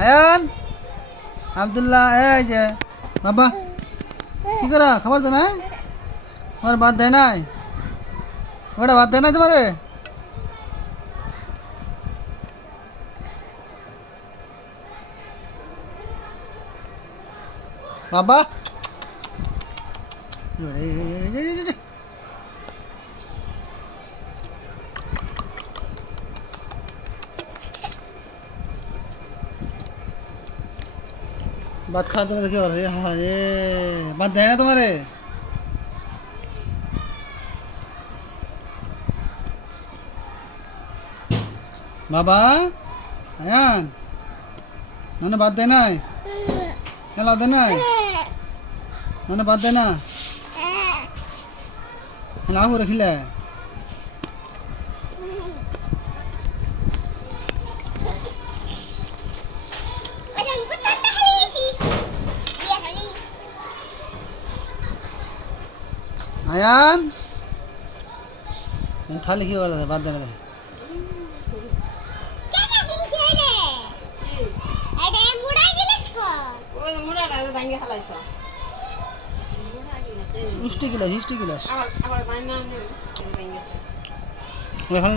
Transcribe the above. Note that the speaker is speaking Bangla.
আয়ান আব্দুল্লাহ এই যে বাবা কি করা খাবার দেয় না তোমার ভাত দেয় নাই ওটা ভাত দেয় নাই তোমারে বাবা ভাত খাওয়ার জন্য দেখি হ্যাঁ রে ভাত দেয় না তোমারে বাবা আয়ান নানা ভাত দেয় নাই খেলা দেয় নাই নানা ভাত দেয় না খেলা করে খিলে আয়ান খালি কি করে বাদ দেয় না হিস্ট্রি গিলাস এখন